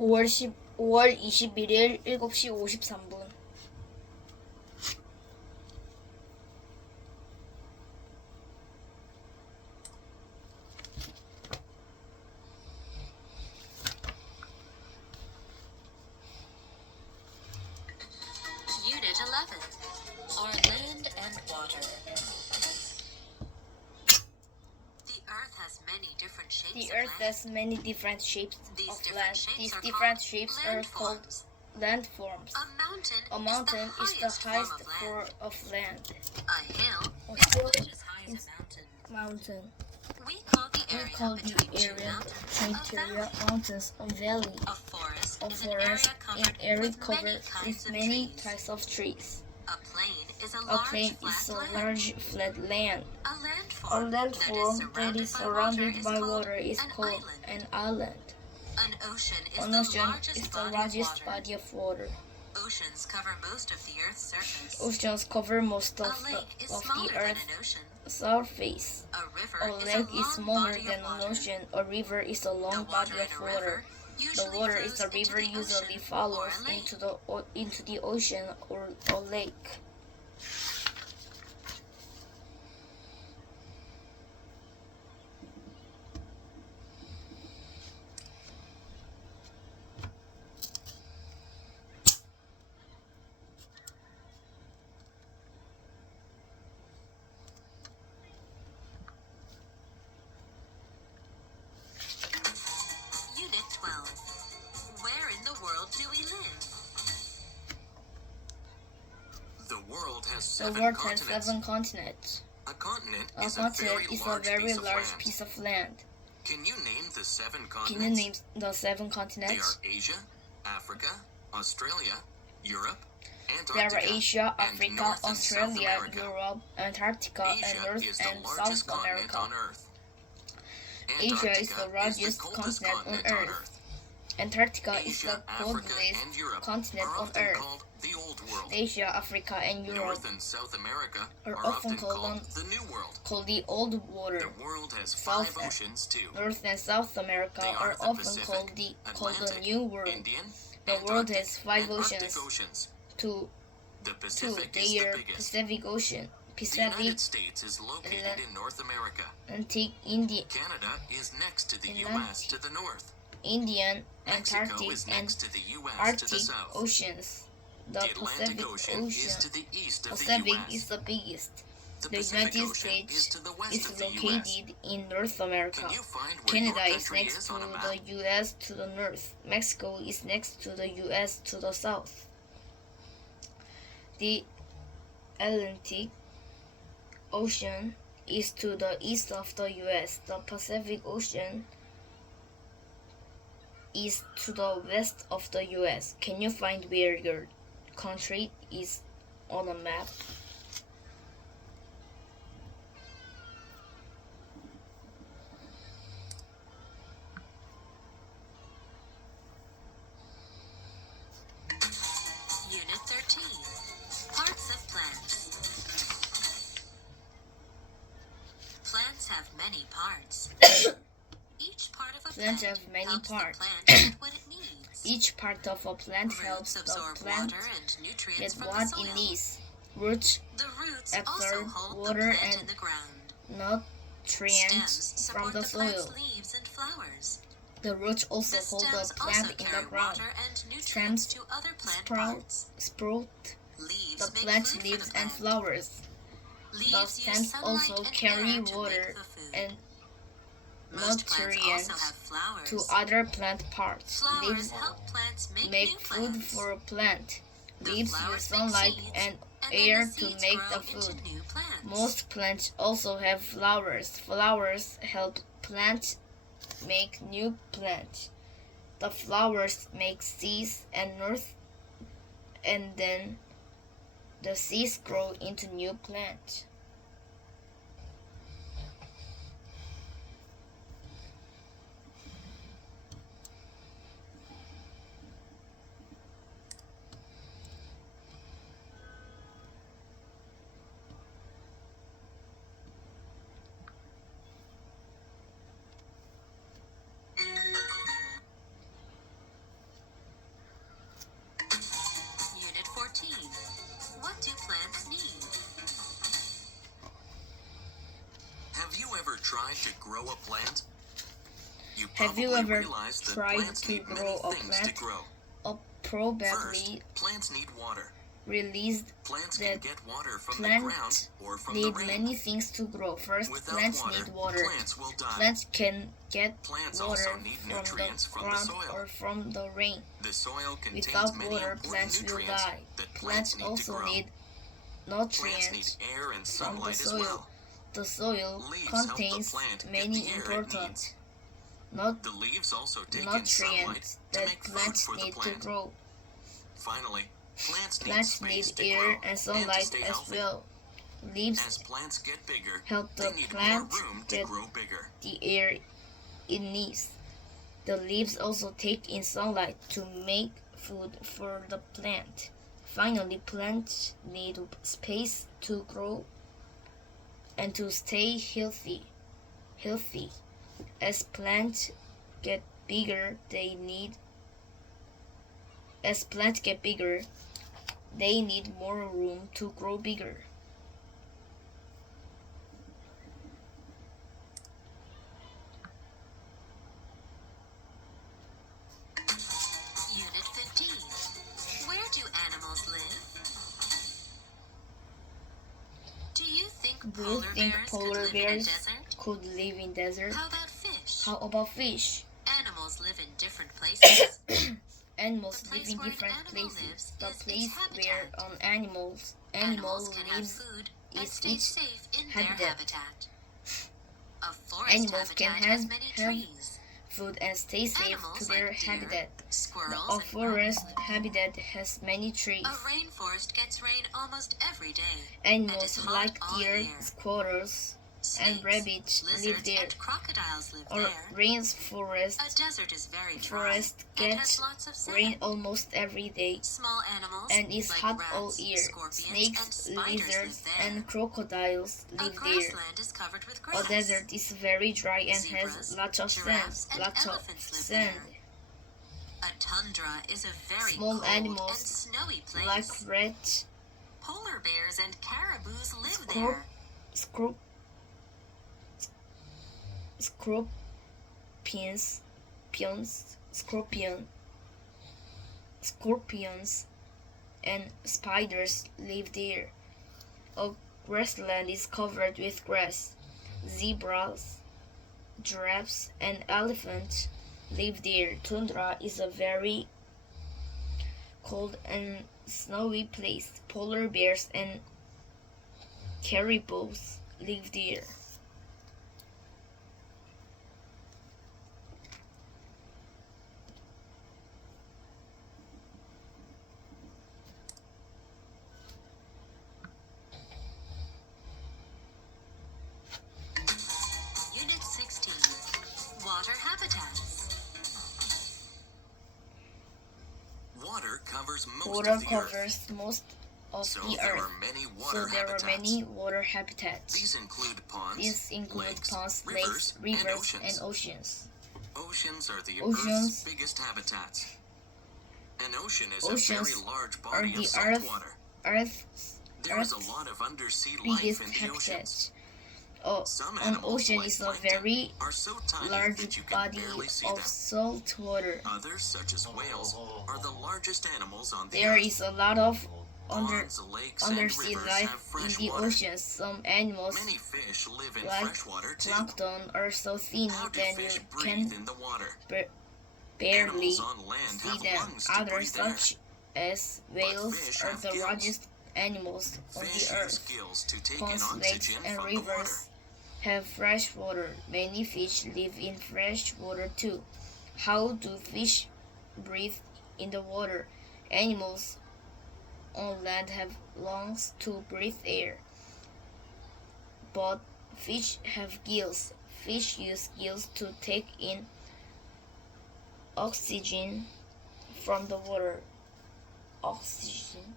5월 21일 7시 53분. Unit 11. Our land and water. The Earth has many different shapes The of Earth land. has many different shapes These of different land. shapes These are different called shapes are called landforms. landforms. A mountain is the highest form form of land. A hill A is hill much as high as is a mountain. mountain. We call the We area call the between two area mountains between a two valley. mountains a valley. A forest A is an forest area is area covered covered with with many many types types of trees. of trees. A plain is a A plain large is a flat land. large flat land. A A landform landform that is surrounded by water is called an an island. An ocean is An the ocean largest, is the body, largest of water. body of water. Oceans cover most of the Earth's surface. Oceans cover most A of lake is the smaller than Earth's an ocean. surface. A river A is lake a is long smaller body than of an water. ocean. A river is a long The body water of in a water. river The usually water is flows a into river the usually ocean follows or a lake. into the ocean or a lake. Unit 12. Where in the world do we live? The world has The seven world has continents. 7 continents. A continent A is a continent is a very large land. piece of land. Can you name the 7 Can you continents? name the 7 They continents? are Asia, Africa, Australia, Europe, There Antarctica, are Asia, and Africa, North and South Australia, America. Europe, Antarctica, and Asia North is the and largest South continent America. on Earth. Asia is the Antarctica largest coldest continent on Earth. Antarctica is the Asia, Africa, coldest and Europe continent are on often Earth. called the Old World. Asia, Africa, and Europe North and South America are are often often called called the New World. the Old Water. The world has South 5 oceans too. North and South America They are are the often Pacific, called the Atlantic, New World. Indian, The world Antarctic, has 5 and Arctic oceans. oceans. To The Pacific is they the are biggest. Pacific Ocean, The Pacific, United States is located in North America. Indian, Canada is next to the Atlantic. U.S. to the north. Indian, Mexico Antarctic, is and next to the U.S. to Arctic the south. Oceans. The The Atlantic Pacific Ocean is Ocean, to the east of the Pacific U.S. is the biggest. The The Pacific United Ocean is States to the west is of the U.S. located in North America. Can you find where Canada your is country next is to on a map? the U.S. to the north. Mexico is next to the U.S. to the south. The Atlantic Ocean is to the east of the U.S. The Pacific Ocean is to the west of the U.S. Can you find where your country is on a map? Unit 13. Parts of plants. Plants have many parts. Each part of a Plants plant have many helps parts. the plant get what it needs. Each part of a plant helps Roots absorb the plant water and get nutrients from what the soil. it needs. Roots The roots also absorb hold water the plant and in the ground. nutrients Stems from support the the plant's soil. leaves and flowers. The roots also The hold stems the plant also in the carry ground. water and nutrients Stems to other plant sprout, parts. sprout Leaves the make plant food for leaves the and plant. flowers. The Leaves use stems sunlight also and carry air to water make the food. and Most plants also nutrients have flowers. to other plant parts. Flowers Leaves help plants make make new food plants. for a plant. The Leaves flowers use make sunlight seeds, and then air the to seeds make grow the food. into new plants. Most plants also have flowers. Flowers help plants make new plants. The flowers make seeds and then the seeds grow into new plants. tried to grow a plant? You Have you probably ever realized that tried plants to need many grow a things to plant? grow. Or First, probably plants need water. realized Plants that can get water from the ground plants or from the need rain. many things to grow. First, Without plants water, need water. plants will die. Plants can get Plants water also need from the nutrients from the ground soil. or from the rain. The soil contains Without many water, important plants will nutrients die. that Plants plants need to also grow. need Plants need nutrients air and from the sunlight as soil. well. The soil Leaves help the contains plant get many the air it important needs. nut The leaves also take in sunlight nutrients to that make food plants for the need to plant. grow. Finally, plants need Plants need space to air grow and and to sunlight stay as healthy. well. As Leaves plants get bigger, help they the need plant more room to get grow bigger. the air it needs. The leaves also take in sunlight to make food for the plant. Finally, plants need space to grow and to stay healthy. As plants get bigger, they need more room to grow bigger. Unit 15. Where do animals live? Do you think Do you think polar polar bears could live in a bears desert? could live in desert? How about fish? How about fish? Animals live in different places. Animals The live place in where an different animal places. lives The is its place where habitat. an animal Animals can have lives food and is stay its safe in their habitat. habitat. A forest Animals can habitat has many trees. food and stay safe to Animals their like deer, habitat. squirrels, A and forest rodents. habitat has many trees. A rainforest gets rain almost every day. Animals hot like all deer, year. squirrels, and Snakes, rabbits live lizards, there. and crocodiles live Or there. rainforest A desert is very dry forest and has gets lots of sand. rain almost every day. Small animals And it's like hot rats, all year. scorpions, Snakes, and spiders lizards, live there. and crocodiles A live there. grassland is covered with grass. A desert is very dry and Zebras, has lots of sand. giraffes, and Lots of elephants live sand. there. A tundra is a very Small cold and animals snowy place. like rats, Polar bears and caribous live Scorp- there. scorp- scorpions, and spiders live there. A grassland is covered with grass. Zebras, giraffes, and elephants live there. Tundra is a very cold and snowy place. Polar bears and caribous live there. Unit 16. Water habitats. Water covers most Water of the earth. covers most of So the there earth. are many So water there habitats. are many water habitats. These include ponds, These include lakes, ponds, rivers, lakes, and rivers, oceans. and oceans. Oceans are the Oceans Earth's biggest habitats. An ocean is a Oceans very large are body of the salt Earth- water. Earth's There is a Earth's lot of undersea life biggest in the oceans. habitat. Oh, Some an animals, ocean like is a plankton, very are so tiny large that you can body barely see of them. salt water. Others, such as whales, are the largest animals on the There earth. is a lot of Ponds, lakes, and undersea rivers life have in fresh the water. oceans. Some animals, Many fish live in like freshwater too. plankton, are so thin How do that fish you breathe can in the water? barely Animals on land see have them. lungs to Others, breathe air. such as whales, fish are have the gills. largest animals on Fish the use earth. gills to take in Ponds, lakes, oxygen and from the water. rivers have fresh water. Many fish live in fresh water too. How do fish breathe in the water? Animals on land have lungs to breathe air, but fish have gills. Fish use gills to take in oxygen from the water. Oxygen.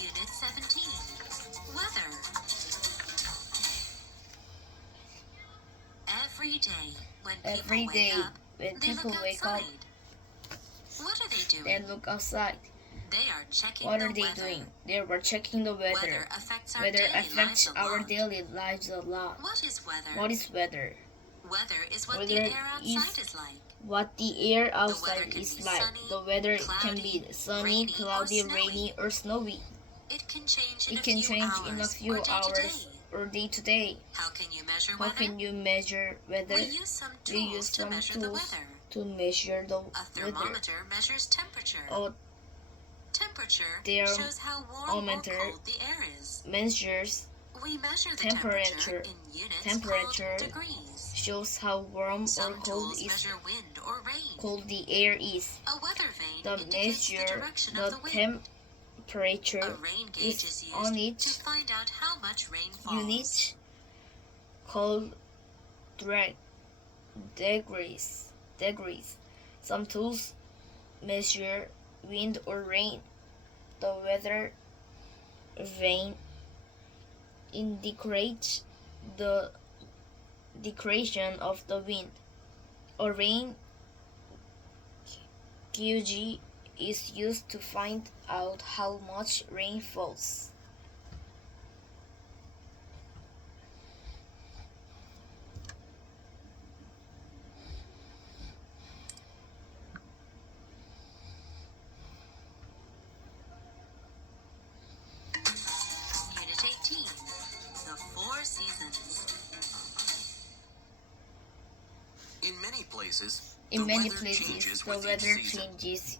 Unit 17. Weather. day, when Every people day wake up, when they people look wake outside. up, What are they doing? they look outside. They are checking What the are they weather. doing? They were checking the weather. Weather affects our Weather daily affects lives a our lot. daily lives a lot. What is weather? What is weather? Weather is what Weather the air outside is like. What the air weather outside can is be like. sunny, The weather can cloudy, be sunny, rainy, or cloudy, snowy. rainy, or snowy. It can change in It a can few change hours in a few or day hours to day. or day to day. How can you measure How weather? can you measure weather? We use some We tools use to some measure the tools weather. to measure the A weather. thermometer measures temperature. Or Temperature Thermometer shows how warm or cold the air is. measures We measure the temperature. temperature in units Temperature called degrees. shows how warm or Some cold tools measure wind or rain. the air is. A weather vane The indicates the measure direction the of the wind. temperature A rain gauge is used on it. to find out how much rain falls. Unit called degrees. Some tools measure wind or rain. The weather vane indicates the direction of the wind. A rain gauge is used to find out how much rain falls. Unit 18. The Four Seasons. In many places, In the many weather places, changes the with weather each season. changes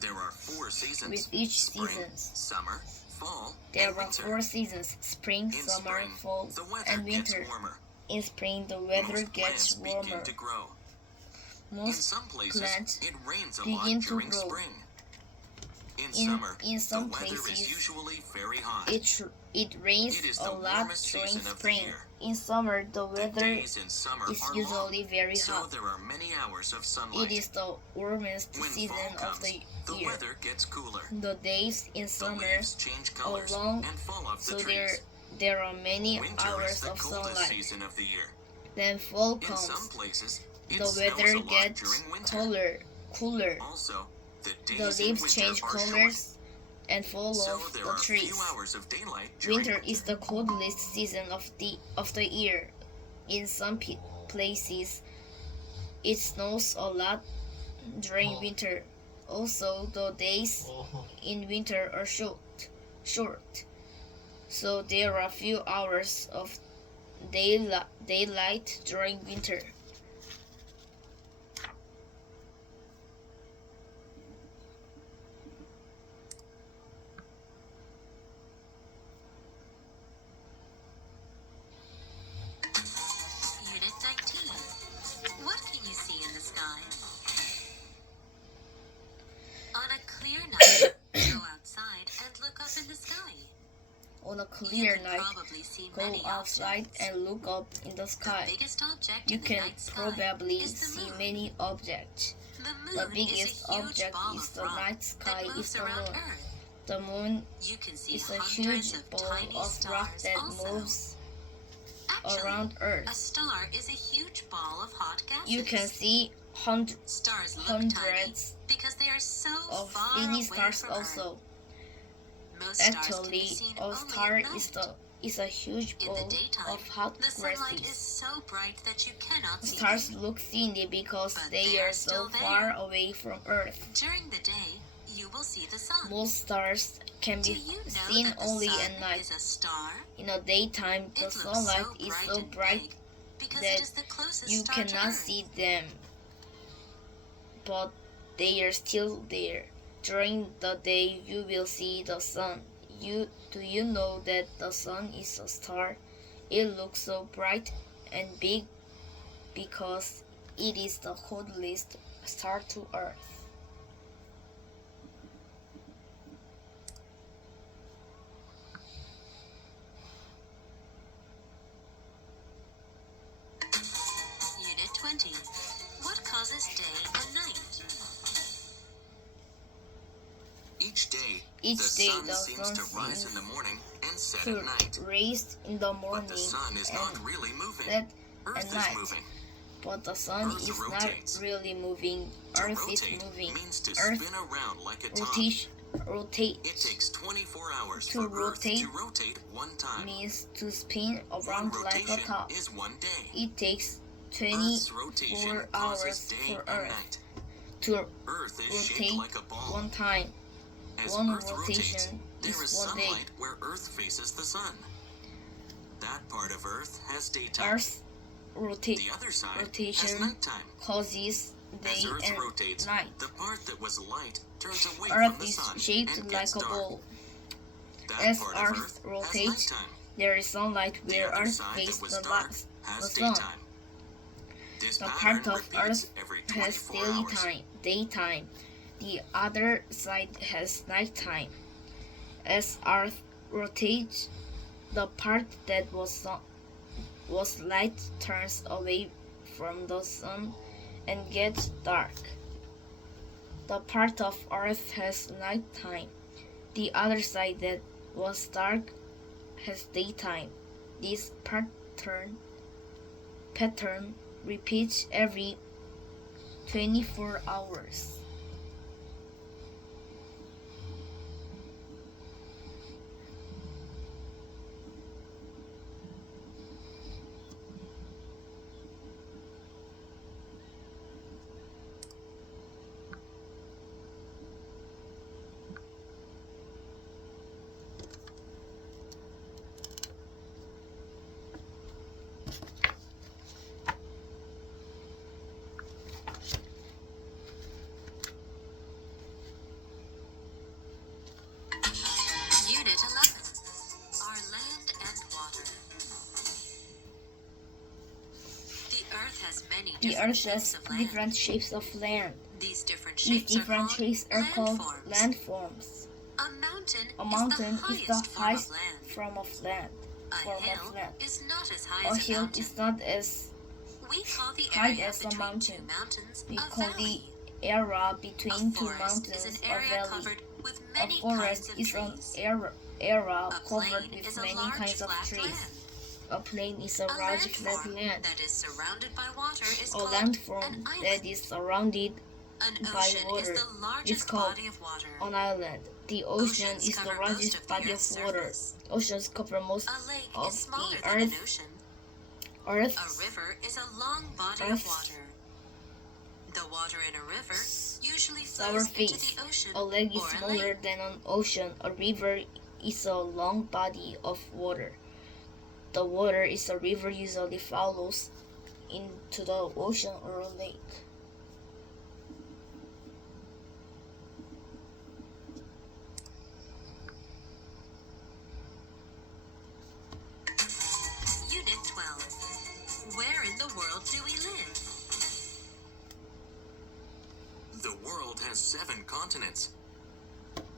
There are 4 seasons. with each Spring, season. summer, fall, There and are winter. 4 seasons: spring, In summer, spring, fall, the weather and gets winter. warmer. In spring, the weather Most gets plants begin warmer. to grow. In Most some places, plants it rains a begin lot to during grow. spring. In In summer, some the weather places, is usually very hot. it rains It is a the lot warmest during season of the spring. year. In summer, the The weather days in summer is are usually long, very so hot. there are many hours of sunlight. It is the warmest When season fall of comes, the the year. weather gets cooler. The days in The summer leaves change colors long, and fall off so the trees. there are many Winter is hours the of coldest sunlight. season of the year. Then fall In comes. some places, it The snows weather a lot gets during winter. cooler. Also, the The days in leaves winter change are short, colors and fall so off there the are trees. few hours of daylight during Winter is the coldest season of the year. In some places, it snows a lot during winter. Also, the days in winter are short. So there are few hours of daylight during winter. Unit 19. What can you see in the sky? On a clear night, go outside and look up in the sky. On a You clear can night, probably see go many outside objects. and look up in the sky. The biggest object You in the can night sky probably is the see moon. many objects. The moon The biggest is a huge object ball is of the rock night sky that moves is the around moon. Earth. The moon You can see is a hundreds huge of ball tiny of rock stars that also. moves Actually, around a Earth. star is a huge ball of hot gases. You can see Stars look tiny hundreds because they are so of far mini away stars from also. Earth. Most stars can be Actually, seen a only star at night. is a huge In ball the daytime, of hot the sunlight is gases. so bright that you cannot see Stars them. look tiny because But they they are are so still far there. away from Earth. During the day, you will see the sun. Most stars can Do be you know seen that the only sun at night. is a star? In the daytime, the It looks sunlight so is bright so and bright big because that it is the closest you star to cannot Earth. see them, but they are still there. During the day, you will see the sun. Do you know that the sun is a star? It looks so bright and big because it is the closest star to Earth. Unit 20. What causes day and night? Each day, Each the day sun the seems sun to rise seems in the morning and set to at night. raise in the But morning the sun is and not really moving. set Earth at is night. moving. But the sun Earth is rotates. not really moving. To Earth is rotate moving. means to Earth spin around like a top. It rotates takes 24 hours To for Earth rotate to rotate one time. means to spin One around like a rotation top. is one day. It takes Earth's rotation 24 causes hours day for and Earth night. to Earth is shaped rotate like a ball. one time. As One Earth rotates, rotation there is is one day. sunlight where Earth faces the sun. That part of Earth has daytime. Earth The other side has rotation nighttime. causes day As Earth and rotates, night. the part that was light turns away Earth from the is sun shaped and like gets a dark. ball. That As part Earth of Earth has rotates, nighttime. there is sunlight The where other Earth side faces that was the dark has the sun. daytime. This The pattern part of repeats Earth every has 24 hours. daytime. The other side has nighttime. As Earth rotates, the part that was light turns away from the sun and gets dark. The part of Earth has nighttime. The other side that was dark has daytime. This pattern repeats every 24 hours. Unit 11. Our land and water. The Earth has many The different Earth shapes has of land. different shapes of land. These different These shapes different shapes are called landforms. landforms. A mountain, A mountain is the highest form of land. form of land. A Form hill of land. is not as high A as a hill mountain. is not as We call the high area as a between mountain. two mountains We a call the valley. area A between two forest is mountains an a area valley. covered with A many forest kinds of is an trees. area A covered plain with is a many large kinds of flat trees. land. A plain is a A large flat landform land. that is surrounded by water is A called landform an that island. is surrounded An by ocean water is the largest called body of water. an island. The ocean Oceans is the cover most largest of the body of Earth's water. surface. Oceans cover most A lake of is smaller the than an Earth. ocean. A Earth's river is a long body Earth's of water. The water in a river usually sour flows into face. the ocean A lake is or a smaller lake. than an ocean. A river is a long body of water. The water is a river usually follows into the ocean or a lake. Unit 12. Where in the world do we live? The world has 7 continents.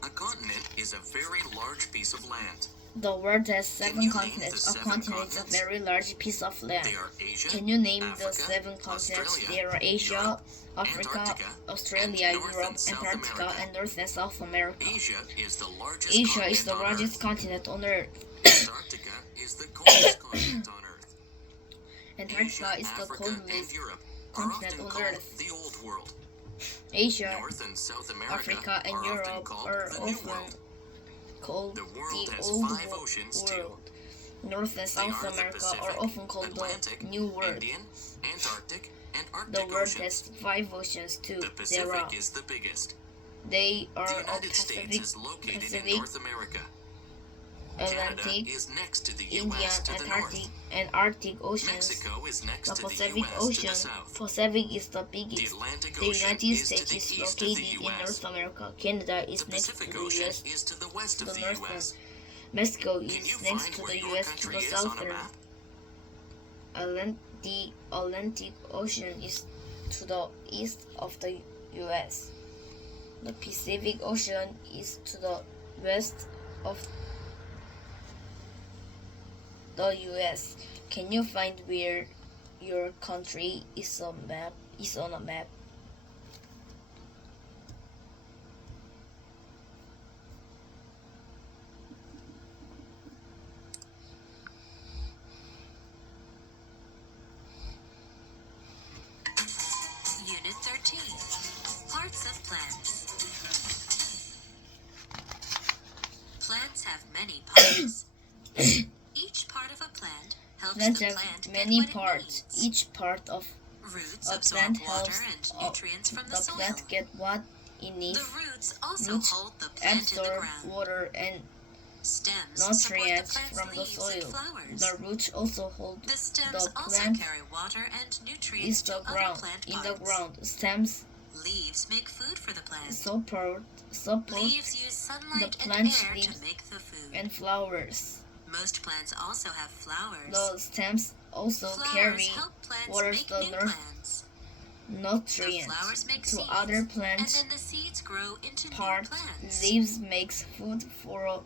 A continent is a very large piece of land. The world has Can 7 you name continents. the A 7 continent is a continents? very large piece of land. They are Asia, Can you name the Africa, 7 continents? Australia, They are Asia, Europe, Africa, Antarctica, Australia, and North Europe, and South Antarctica, America. and North and South America. Asia is the largest Asia continent is the on largest Earth. continent on Earth. Antarctica is the coldest continent on Earth. Antarctica Asia, is the Africa, and coldest Europe are continent often on called Earth. the Old World. Asia, North and South America Africa, and are often Europe called are the New often World. called The world the has Old 5 oceans too. World. North and They South are the America Pacific, are often called Atlantic, the New World. Indian, Antarctic, and The Arctic world oceans. has 5 oceans too. The There are. Pacific is the biggest. They are The a United States Pacific, is located Pacific, in North America. Canada Atlantic, is next to the Indian, U.S. to the Antarctic, north. and Arctic oceans. Mexico is next The to the Pacific U.S. to Ocean. the south. Pacific is the The biggest. Atlantic The Ocean United is to States the is east of the located in U.S. North America. Canada is The next to Pacific the Ocean U.S. is to the west to of the the northern. U.S. Mexico Can you is next find to where the your U.S. to country the is on a southern. map? The Atlantic Ocean is to the east of the U.S. The Pacific Ocean is to the west of the U.S. Can you find where your country is on a map? Unit 13. Parts of plants. Plants have many parts. Each part of a plant helps Plants the have plant many get what parts. it needs. Each part of Roots a absorb plant water helps and nutrients from the the soil. plant get what it needs. The roots also Roots hold the plant in the absorb ground. water and Stems support the nutrients plant's from the leaves and soil. flowers. The roots also hold The stems the also plant carry water and is nutrients to the other ground. plant In parts. the ground, stems Leaves make food for the plant. support Leaves use sunlight and plant's air to leaves make the food. and flowers. Most plants also have flowers. The stems also Flowers carry help plants waters make the new plants. The nutrients flowers make to seeds, other and plants. then the seeds grow into Part new plants. leaves makes food for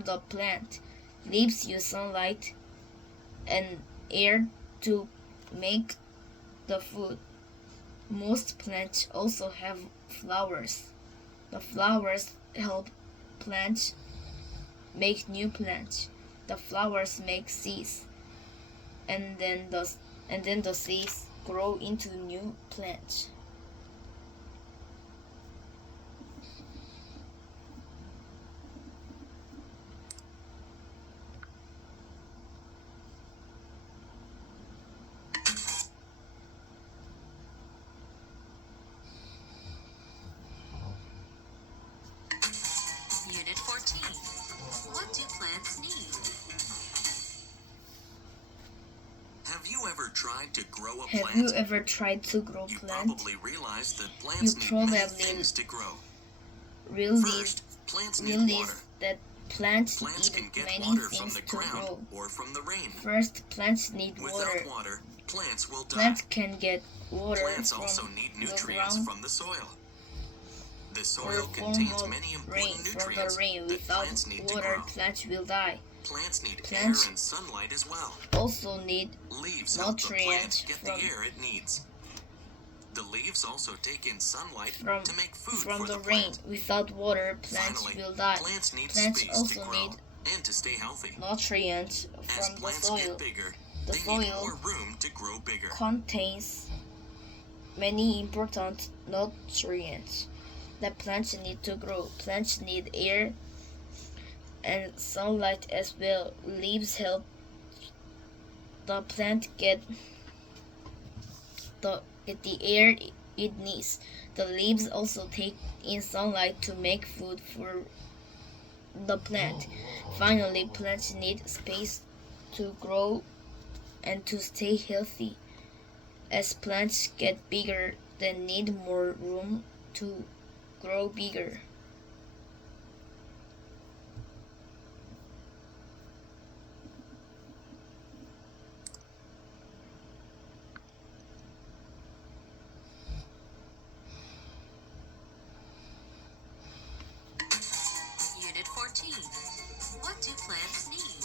the plant. Leaves use sunlight and air to make the food. Most plants also have flowers. The flowers help plants make new plants. The flowers make seeds, and then the seeds grow into new plants. Unit 14. What do plants need? Have you ever tried to grow a Have plant? you ever tried to grow You plant? probably realize that plants You need many probably things to grow. Really, First, plants need really water. that plants Plants can need get many water from things the to ground grow. or from the rain. First, plants need Without water. water, plants will die. Plants can get water Plants also from need the nutrients ground from the soil. The or soil from contains the many rain. important From the nutrients rain, that without plants need to water, grow. plants will die. Plants need Plants air and sunlight as well. Also need Leaves help the plant nutrients get from- the air it needs. The leaves also take in sunlight from to make food from for the the rain. plant. Without water, plants Finally, will die. plants need Plants space also to grow need and to stay healthy. nutrients As from the plants soil. get bigger, The they need soil more room to grow bigger. Contains many important nutrients that plants need to grow. Plants need air and sunlight as well. Leaves help the plant get the air it needs. The leaves also take in sunlight to make food for the plant. Finally, plants need space to grow and to stay healthy. As plants get bigger, they need more room to grow bigger. Unit 14. What do plants need?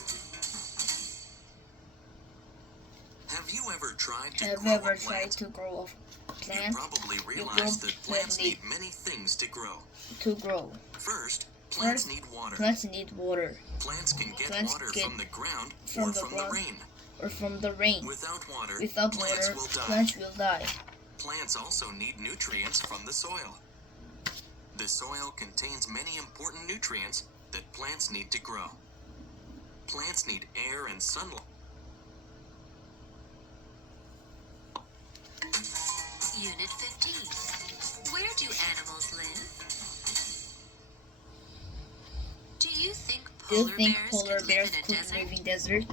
Have you ever tried to Have grow you ever a tried plant? to grow a You plant probably realize that plants probably- need many things to grow. to grow? First, plants First, need water. Plants need water Plants can get plants water get from the ground from or the from ground. the rain. or from the rain. Without water, Without plants water, will die. plants will die. Plants also need nutrients from the soil. The soil contains many important nutrients that plants need to grow. Plants need air and sunlight. Unit 15. Where do animals live? Do you think Do you polar think bears polar could bears live in a could desert? live in desert?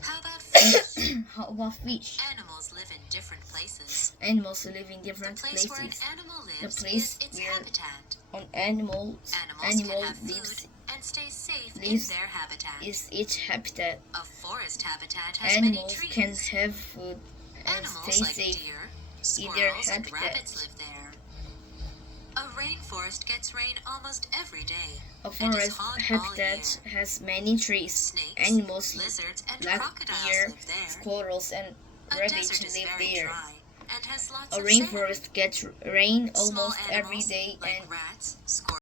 How about fish? How about fish? Animals live in different places. Animals live in The different place where an places. animal lives place is its where habitat. On animal Animals can have lives food and stay safe in lives their habitat. is its habitat. A forest habitat has many Animals trees. can have food and Animals stay like safe. deer, in their squirrels, and habitat. rabbits live there. A rainforest gets rain almost every day. A It is forest hot all habitat year. has many trees. Snakes, Animals lizards, and like crocodiles deer, live there. squirrels, and A rabbits desert is live very there. dry and has lots A of sand. rainforest gets rain Small almost every animals day, like and rats, squirrels,